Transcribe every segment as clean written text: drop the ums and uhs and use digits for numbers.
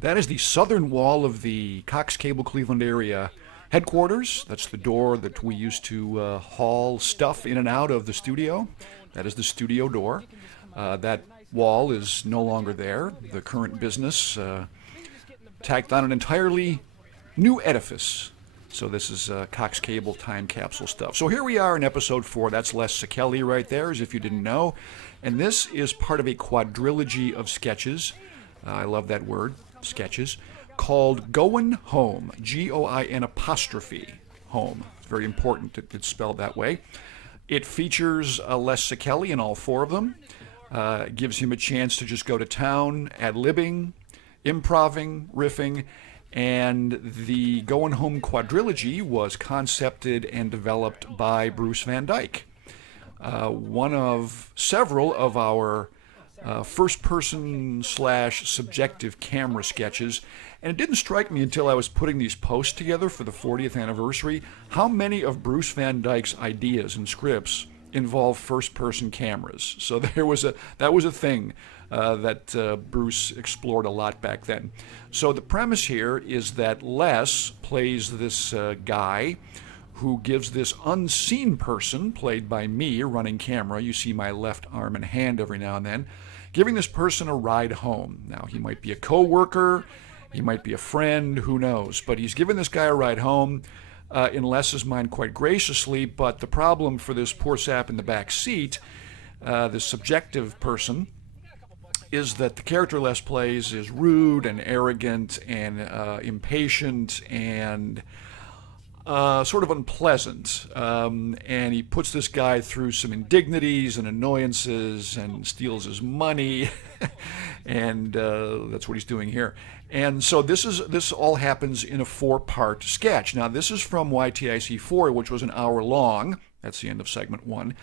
That is the southern wall of the Cox Cable Cleveland area headquarters. That's the door that we used to haul stuff in and out of the studio. That is the studio door. That wall is no longer there. The current business tacked on an entirely new edifice. So this is Cox Cable time capsule stuff. So here we are in episode 4. That's Les Szekely right there, as if you didn't know. And this is part of a quadrilogy of sketches. I love that word, sketches, called Goin Home, Goin apostrophe home. It's very important that it's spelled that way. It features Les Szekely in all 4 of them. It gives him a chance to just go to town, ad-libbing, improving, riffing, and the Goin Home quadrilogy was concepted and developed by Bruce Van Dyke, one of several of our first-person / subjective camera sketches. And it didn't strike me until I was putting these posts together for the 40th anniversary how many of Bruce Van Dyke's ideas and scripts involve first-person cameras. So that was a thing that Bruce explored a lot back then. So the premise here is that Les plays this guy who gives this unseen person, played by me, running camera. You see my left arm and hand every now and then, giving this person a ride home. Now, he might be a co-worker, he might be a friend, who knows, but he's giving this guy a ride home, in Les's mind quite graciously. But the problem for this poor sap in the back seat, this subjective person, is that the character Les plays is rude and arrogant and impatient and sort of unpleasant. And he puts this guy through some indignities and annoyances and steals his money. And that's what he's doing here. And so this all happens in a 4-part sketch. Now, this is from YTIC 4, which was an hour long. That's the end of segment 1.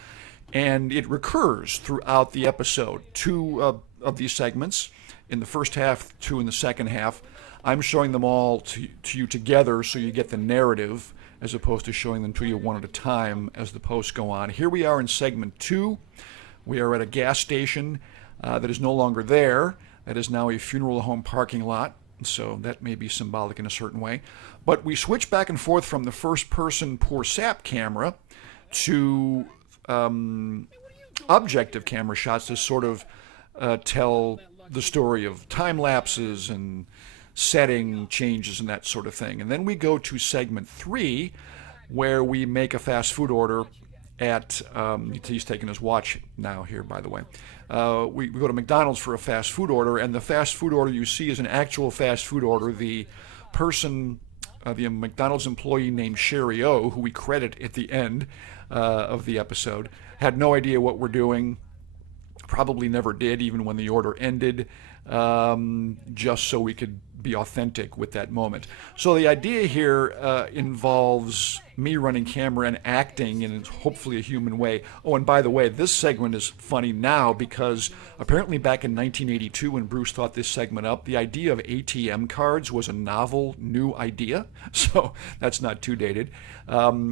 And it recurs throughout the episode. 2 of these segments in the first half, 2 in the second half. I'm showing them all to you together so you get the narrative as opposed to showing them to you one at a time as the posts go on. Here we are in segment 2. We are at a gas station that is no longer there. That is now a funeral home parking lot, so that may be symbolic in a certain way. But we switch back and forth from the first-person poor sap camera to objective camera shots to sort of tell the story of time lapses and setting changes and that sort of thing. And then we go to segment 3, where we make a fast food order at, he's taking his watch now here, by the way. We go to McDonald's for a fast food order, and the fast food order you see is an actual fast food order. The person, the McDonald's employee named Cheri O, who we credit at the end of the episode, had no idea what we're doing, probably never did, even when the order ended, just so we could be authentic with that moment. So the idea here involves me running camera and acting in hopefully a human way. Oh, and by the way, this segment is funny now because apparently back in 1982 when Bruce thought this segment up, the idea of ATM cards was a novel, new idea. So that's not too dated.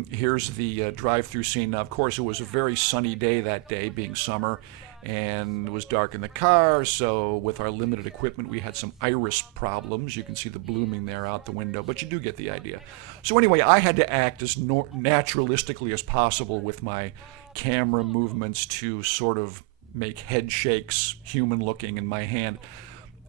Here's the drive-thru scene. Now, of course, it was a very sunny day that day, being summer, and it was dark in the car, so with our limited equipment we had some iris problems. You can see the blooming there out the window, but you do get the idea. So anyway, I had to act as naturalistically as possible with my camera movements to sort of make head shakes human looking in my hand.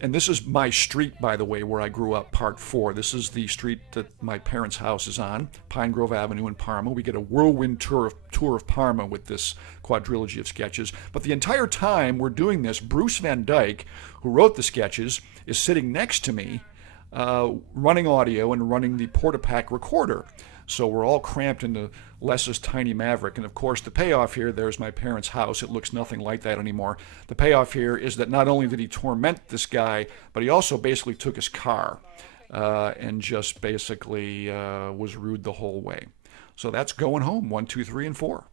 And this is my street, by the way, where I grew up, part 4. This is the street that my parents' house is on, Pine Grove Avenue in Parma. We get a whirlwind tour of Parma with this quadrilogy of sketches. But the entire time we're doing this, Bruce Van Dyke, who wrote the sketches, is sitting next to me, running audio and running the Portapack recorder. So we're all cramped into Les's tiny Maverick. And of course, the payoff here, there's my parents' house. It looks nothing like that anymore. The payoff here is that not only did he torment this guy, but he also basically took his car and just basically was rude the whole way. So that's Goin Home, 1, 2, 3, and 4.